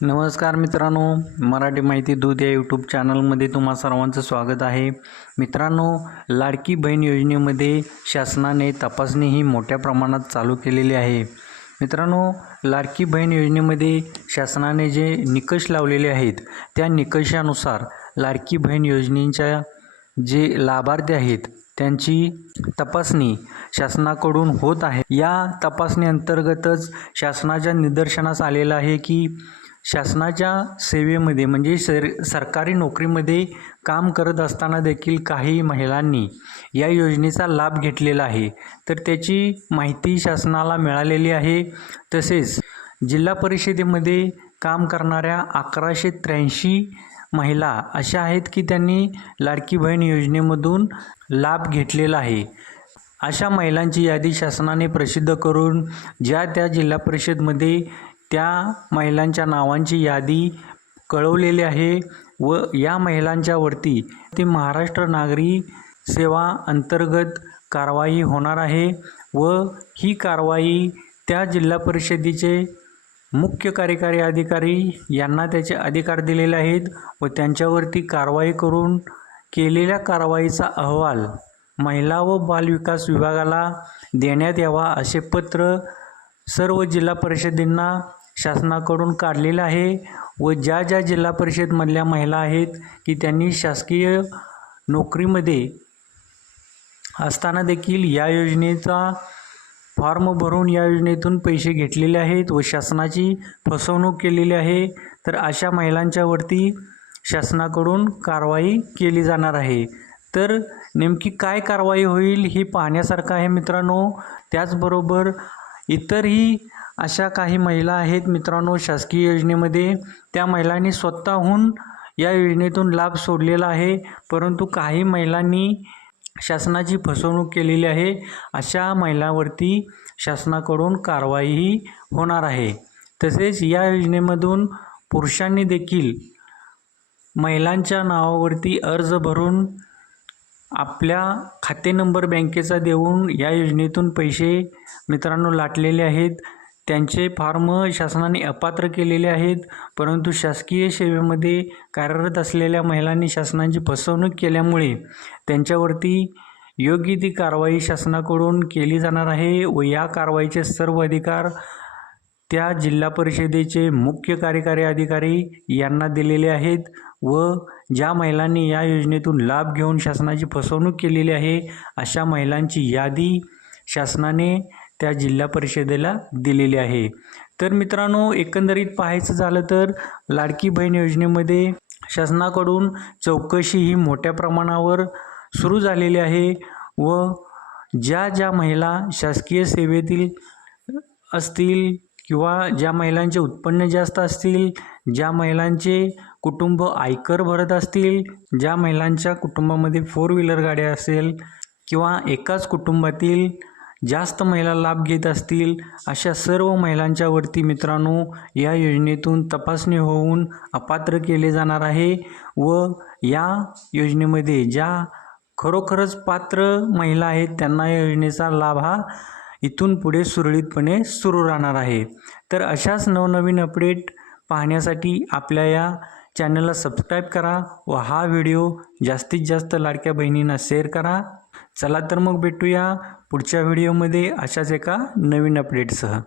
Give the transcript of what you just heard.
नमस्कार मित्रांनो, मराठी माहिती दूत या यूट्यूब चॅनलमध्ये तुम्हा सर्वांचं स्वागत आहे. मित्रांनो, लाडकी बहीण योजनेमध्ये शासनाने तपासणी ही मोठ्या प्रमाणात चालू केलेली आहे. मित्रांनो, लाडकी बहीण योजनेमध्ये शासनाने जे निकष लावलेले आहेत त्या निकषानुसार लाडकी बहीण योजनेच्या जे लाभार्थी आहेत त्यांची तपासणी शासनाकडून होत आहे. या तपासणी अंतर्गतच शासनाच्या निदर्शनास आलेलं आहे की शासनाच्या सेवेमध्ये म्हणजे सरकारी नोकरीमध्ये काम करत असताना देखील काही महिलांनी या योजनेचा लाभ घेतलेला आहे. तर त्याची माहिती शासनाला मिळालेली आहे. तसेच जिल्हा परिषदेमध्ये काम करणाऱ्या 1183 महिला अशा आहेत की त्यांनी लाडकी बहीण योजनेमधून लाभ घेतलेला आहे. अशा महिलांची यादी शासनाने प्रसिद्ध करून ज्या त्या जिल्हा परिषदमध्ये त्या महिलांच्या नावांची यादी कळवलेली आहे व या महिलांच्यावरती ती महाराष्ट्र नागरी सेवा अंतर्गत कारवाई होणार आहे व ही कारवाई त्या जिल्हा परिषदेचे मुख्य कार्यकारी अधिकारी यांना त्याचे अधिकार दिलेले आहेत व त्यांच्यावरती कारवाई करून केलेल्या कारवाईचा अहवाल महिला व बालविकास विभागाला देण्यात यावा असे पत्र सर्व जिल्हा परिषदेंना शासनाकडून काढलेलं आहे. व ज्या ज्या जिल्हा परिषदमधल्या महिला आहेत की त्यांनी शासकीय नोकरीमध्ये असताना देखील या योजनेचा फॉर्म भरून या योजनेतून पैसे घेतलेले आहेत व शासनाची फसवणूक केलेली आहे, तर अशा महिलांच्यावरती शासनाकडून कारवाई केली जाणार आहे. तर नेमकी काय कारवाई होईल हे पाहण्यासारखं आहे मित्रांनो. त्याचबरोबर इतरही अशा काही महिला आहेत मित्रांनो शासकीय योजनेमध्ये, त्या महिलांनी स्वतःहून या योजनेतून लाभ सोडलेला आहे, परंतु काही महिलांनी शासनाची फसवणूक केलेली आहे. अशा महिलांवरती शासनाकडून कारवाईही होणार आहे. तसेच या योजनेमधून पुरुषांनी देखील महिलांच्या नावावरती अर्ज भरून आपल्या खाते नंबर बँकेचा देऊन या योजनेतून पैसे मित्रांनो लाटलेले आहेत. त्यांचे फॉर्म शासनाने अपात्र केलेले आहेत, परंतु शासकीय सेवेमध्ये कार्यरत असलेल्या महिलांनी शासनाची फसवणूक केल्यामुळे त्यांच्यावरती योग्य ती कारवाई शासनाकडून केली जाणार आहे व या कारवाईचे सर्व अधिकार त्या जिल्हा परिषदेचे मुख्य कार्यकारी अधिकारी यांना दिलेले आहेत. व ज्या महिलांनी या योजनेतून लाभ घेऊन शासनाची फसवणूक केलेली आहे अशा महिलांची यादी शासनाने त्या जिल्हा परिषदेला दिलेली आहे. तर मित्रांनो, एकंदरीत पाहायचं झालं तर लाडकी बहीण योजनेमध्ये शासनाकडून चौकशी ही मोठ्या प्रमाणावर सुरू झालेली आहे व ज्या ज्या महिला शासकीय सेवेतील असतील किंवा ज्या महिलांचे उत्पन्न जास्त असतील, ज्या महिलांचे कुटुंब आयकर भरत असतील, ज्या महिलांच्या कुटुंबामध्ये 4 व्हीलर गाड्या असेल किंवा एकाच कुटुंबातील जास्त महिला लाभ घेत असतील, अशा सर्व महिलांच्यावरती मित्रांनो या योजनेतून तपासणी होऊन अपात्र केले जाणार आहे व या योजनेमध्ये ज्या खरोखरच पात्र महिला आहेत त्यांना या योजनेचा लाभ हा इथून पुढे सुरळीतपणे सुरू राहणार आहे. तर अशाच नवनवीन अपडेट पाहण्यासाठी आपल्या या चॅनलला सबस्क्राईब करा व हा व्हिडिओ जास्तीत जास्त लाडक्या बहिणींना शेअर करा. चला तर मग भेटूया पुढच्या व्हिडिओमध्ये अशाच एका नवीन अपडेटसह.